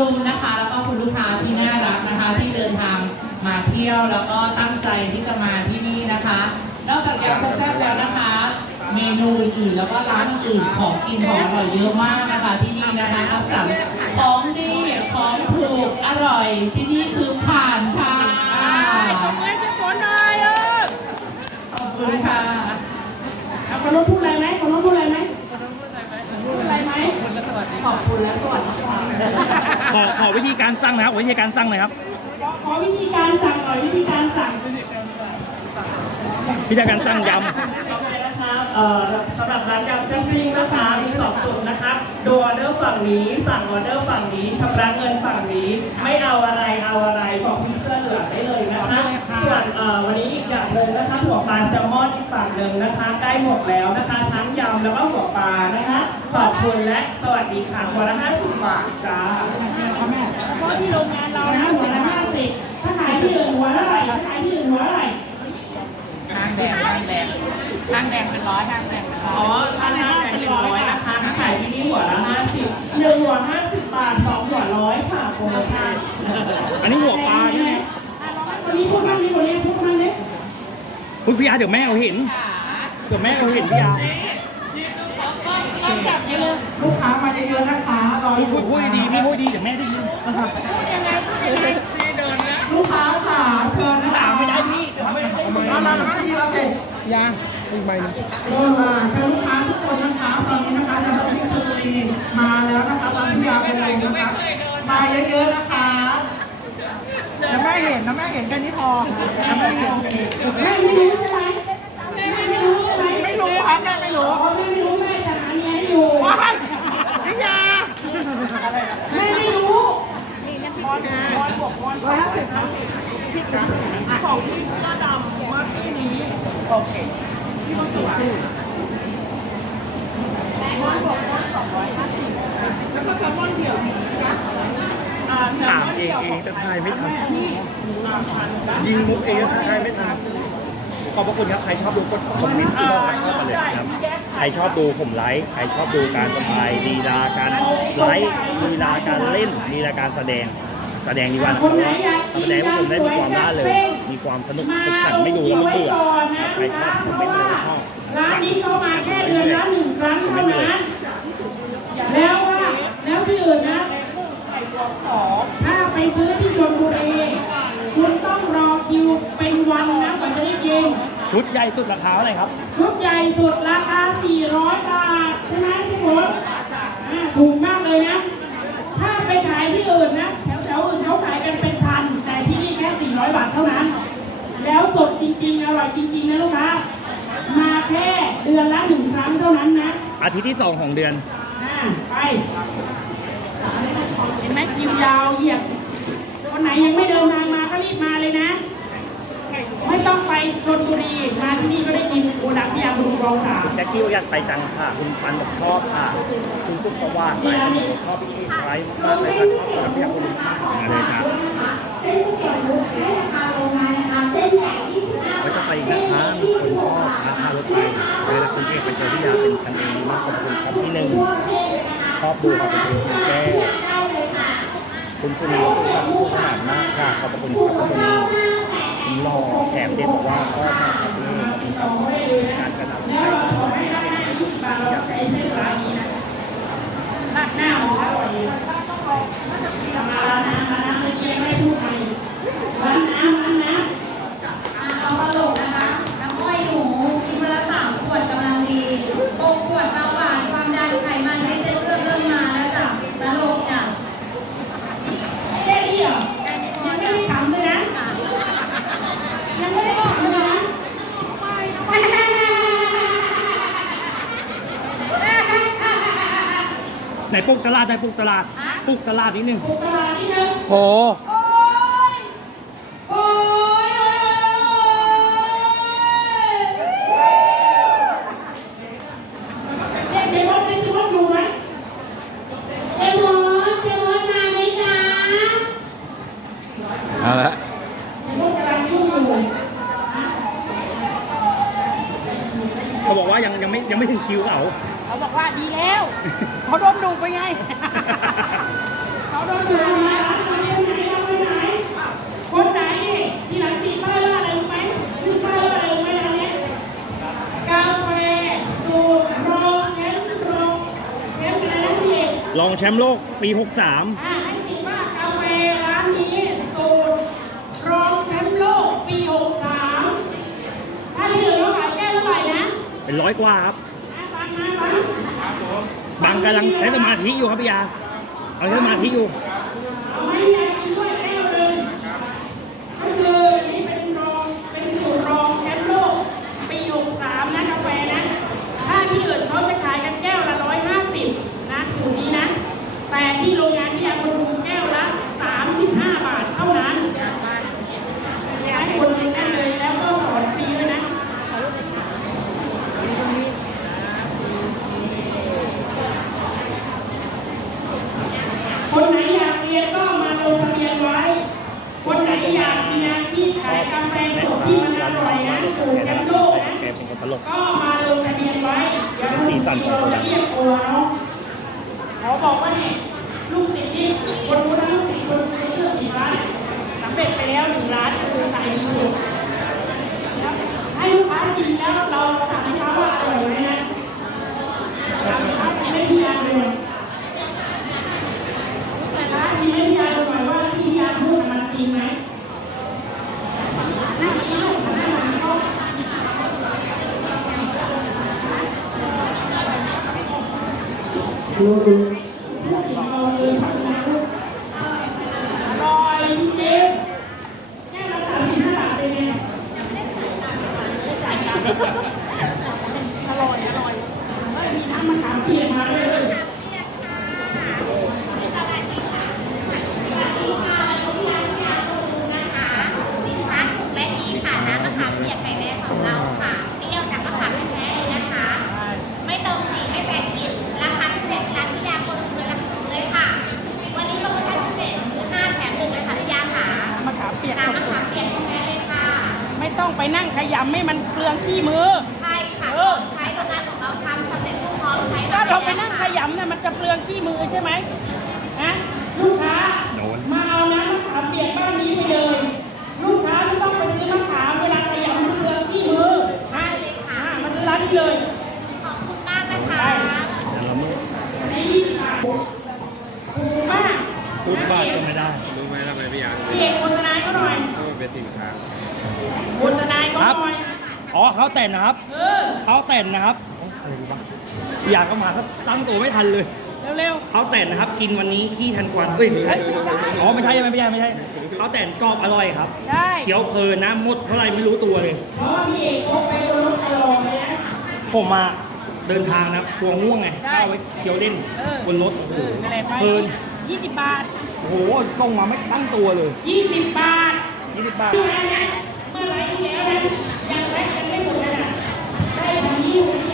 ลุงนะคะ แล้วก็คุณลูกค้าที่น่ารักนะคะ ที่เดินทางมาเที่ยวแล้วก็ตั้งใจที่จะมาที่นี่นะคะ นอกจากยำแซ่บแล้วนะคะ เมนูอื่นแล้วก็ร้านอื่นของกินของอร่อยเยอะมากนะคะที่นี่นะคะอักษรของดีของถูกอร่อยที่นี่คือผ่านค่ะไม่จะฝนหน่อยเออขอบคุณค่ะเอาคนนู้พูดอะไรไหมคนนู้พูดอะไรไหมพูดอะไรไหมขอบคุณและสวัสดี ขอขอวิธีการสั่งนะครับวิธีการสั่งหน่อยครับขอขอวิธีการสั่งหน่อยวิธีการสั่งวิธีการสั่งยโอเคนะครับเอ่อสำหรับร้านยำแซ่บซิ่งนะคะมีสองจุดนะคะดูออเดอร์ฝั่งนี้ สั่งออเดอร์ฝั่งนี้ชำระเงินฝั่งนี้ ไม่เอาอะไรเอาอะไรบอกพี่เสื้อเหลืองได้เลย สวนเอ่อวันนี้อีกอย่างหนึ่งนะคะหัวปลาแซลมอนอีกฝั่งหนึ่งนะคะใกล้หมดแล้วนะคะ ทั้งยำแล้วก็หัวปลานะคะขอบคุณและสวัสดีค่ะหัวละ50บาทจ้าเพราะที่โรงงานเรานะหัวละห้าสิบถ้าขายที่อื่นหัวละไหรถ้าขายที่อื่นหัวละไหรทางแดงทางแดงทางแดงเป็นร้อยทางแดงเป็นร้อ๋ออยถ้าหน้าแดงเป็นร้อยนะคะถ้าขายที่นี่หัวละ50หนึ่งหัว50บบาทสองหัวร้อยค่ะโปรโมชั่นอันนี้หัวปลาใช่ไหม คนนี้พูดบ้างนี่คนนี้พูดบ้างนี่ คุณพี่อาเดี๋ยวแม่เอาเห็น เดี๋ยวแม่เอาเห็นพี่อาต้องจับเลยลูกค้ามาเยอะๆนะคะรออพูยู่ดพูดดีๆพี่พูดดีเดี๋ยวแม่ได้ยินลูกค้าค่ะเชิญนะคะถามไม่ได้พี่ถามไม่ได้มามามาทีละคนยางอีกใบนึงอ่าเชิญลูกค้าทุกคนนะคะตอนนี้นะคะจะต้องที่สุรีมาแล้วนะคะตอนที่ยาเป็นลมนะคะมาเยอะๆนะคะ น้ำแม่เห็นน้ำแม่เห็นแค่นี้พอน้ำแม่เห็นแม่ไม่รู้ใช่ไหมแม่ไม่รู้ใช่ไหมไม่รู้ครับแม่ไม่รู้แม่ไม่รู้แม่จะหาเมียอยู่ว้ายนิยาแม่ไม่รู้ของพี่เสื้อดำมาที่นี้โอเคอ่าแซล ถาม ม อนเอเดี่งยวเอของงจะทายไม่ทันที่อ่าพันได้ยิงมุกเองก็ทายไม่ทัน ขอบพระคุณครับ ใครชอบดูกดคอมเมนต์ที่บอกว่าชอบมาเลยนะครับ ใครชอบดูผมไลฟ์ ใครชอบดูการสะพายลีลาการไลฟ์ลีลาการเล่นลีลาการแสดง แสดงดีกว่านะครับว่าแสดงให้ผมได้มีความร่าเริงมีความสนุกสุขสันต์ไม่ดูแล้วไม่เบื่อใครชอบคอมเมนต์เลยว่าชอบร้านนี้เขามาแค่เดือนละหนึ่งครั้งเท่านั้นแล้วว่าแล้ว ซื้อที่ชลบุรีคุณต้องรอคิวเป็นวันนะกว่าจะได้กินชุดใหญ่สุดราคาเท่าไหร่ครับชุดใหญ่สุดราคา 400 บาทใช่ไหมทุกคนอ่าถูกมากเลยนะ ถ้าไปขายที่อื่นนะแถวแถวๆอื่นเขาขายกันเป็นพัน แต่ที่นี่แค่ 400 บาทเท่านั้น แล้วสดจริงๆ อร่อยจริงๆ นะลูกค้า มาแค่เดือนละหนึ่งครั้งเท่านั้นนะ อาทิตย์ที่ 2 ของเดือนอ่าไป เห็นไหมคิวยาวเหยียด คนไหนยังไม่เดินทางมาก็รีบมาเลยนะ ไม่ต้องไปชนบุรีมาที่นี่ก็ได้กินโอดักพิยาบุรุษรองสามแจ็คกี้อยากไปจังค่ะ คุณปันบอกชอบค่ะ คุณสุขสวัสดิ์ชอบพี่ไลฟ์มากเลยค่ะชอบกับพี่อาคุณมาเลยครับเส้นก๋วยเตี๋ยวลุกให้ราคาโรงงานนะคะเส้นใหญ่25ก็จะไปอีกนะคะมีคนชอบนะพารถไปเวลาคุณเอกไปเจอพี่ยาเป็นกันเองมากขอบคุณครับที่หนึ่งชอบดูขอบคุณคุณแก้วได้เลยค่ะ คุณสุนีสุขภาพสุขภานมากค่ะขอบคุณครับคุณสุนีหล่อแถมเด็ดบอกว่าชอบมากครับพี่ขอบคุณครับการกระทำแล้วเราขอให้ได้ห้าสิบบาทเราใช้เส้นร้านนี้นะราดหน้าของอร่อยมาร้านน้ำร้านน้ำเมื่อกี้ไม่ได้พูดไทยร้านน้ำร้านน้ำ เอาตลกนะคะ น้ำอ้อยหมูกินวันละสามขวดกำลังดีหกขวดเบาหวานความดันไขมันในเส้นเลือดเริ่มมาแล้วจ้ะตลกจ้ะ แค่นี้เหรอยังไม่ได้ทำเลยนะ ยังไม่ได้ทำเลยนะ ไหน ปลุกตลาดไหนปลุกตลาดปลุกตลาดนิดนึงปลุกตลาดนิดนึงโอ้โอ้ยโอ้ยเรียกเดมอนเเขาบอกว่าดีแล้วเขาโดนดูไปไงเขาโดนดูไปไงคนไหนที่หลังตีดป้ายว่าอะไรรู้ไหมติดป้ายว่าอะไรรู้ไหมนนี้กาแฟสูตรรองแชมป์โลกแชมป์อะไรนั่นเองรองแชมป์โลกปี 63อ่าให้ติดว่ากาแฟร้านนี้สูตรรองแชมป์โลกปี 63ถ้าถือเท่าไหร่แก้เท่าไหร่นะ เป็นร้อยกว่าครับ บางกำลังใช้สมาธิอยู่ครับพี่ยาเอาใช้สมาธิอยู่ เอาให้ยายกินด้วยแก้วหนึ่งก็คืออันนี้เป็นรองเป็นสูตรรองแชมป์โลกปี 63 นะกาแฟนะ ถ้าที่อื่นเขาจะขายกันแก้วละ 150 นะสูตรนี้นะ แต่ที่โรงงานที่ยาคนดูแก้วละ 35 บาทเท่านั้น ให้คนกินได้เลยแล้วก็สอนฟรีด้วยนะ คนไหนอยากเรียนก็มาลงทะเบียนไว้ คนไหนอยากมีอาชีพขายกาแฟสดที่มันอร่อยนะสูตรแชมป์โลกนะก็มาลงทะเบียนไว้เดี๋ยวพรุ่งเราจะเรียกตัวเนาะขอบอกว่าเนี่ยลูกศิษย์ที่คนรู้นะลูกศิษย์คนรู้เรื่องกี่ร้านสำเร็จไปแล้วหนึ่งร้านคือขายดีสุดนะครับให้ลูกค้าชิมแล้วเราถามลูกค้าว่าอร่อยไหมนะถามลูกค้าชิมให้พี่ยาดูร้านชิมให้พี่ยาดูหน่อยว่าที่พี่ยาพูดมัน จริงไหมห ยำให้มันเปลืองขี้มือ ใช่ค่ะเออ ใช้โรงงานของเราทำสำเร็จรูปพร้อมใช้ถ้าเราไปนั่งขยำเนี่ยมันจะเปลืองขี้มือใช่ไหมนะลูกค้าโดนมาเอาน้ำมะขามเปียกบ้านนี้ไปเลย ลูกค้าไม่ต้องไปซื้อมะขามเวลาขยำมันเปลืองขี้มือได้เลยค่ะอ่ามาซื้อร้านนี้เลย ขอบคุณมากนะคะ แต่เราไม่ นี่ค่ะถูกมาก ทุกบาทก็ไม่ได้ รู้ไหมทำไมพี่ยัง พี่เอกโฆษณาเขาหน่อย เพราะมันเป็นสินค้า โฆษณาเขาหน่อย อ๋อ เขาแต่นนะครับเออเขาแต่นนะครับอะไรดีวะอยากเข้ามาก็ตั้งตัวไม่ทันเลย เร็วเขาแต่นนะครับ กินวันนี้ขี้ทันกวันเอ้ยไม่ใช่อ๋อไม่ใช่ใช่ไหมไม่ใช่ไม่ใช่เขาแต่นกรอบอร่อยครับๆได้เคี้ยวเพลินนะมดเท่าไหรไม่รู้ตัวเลยเพราะว่าพี่เอกพกไปบนรถตลอดเลยนะผมมาเดินทางนะกลัวง่วงไงได้ก็เอาไว้เคี้ยวเล่นเออบนรถโอ้โหเอออะไรไปเพลินยี่สิบบาทโอ้โหส่งมาไม่ตั้งตัวเลยยี่สิบบาท20บาทเมื่อไหร่ที่แล้วนะ Thank you.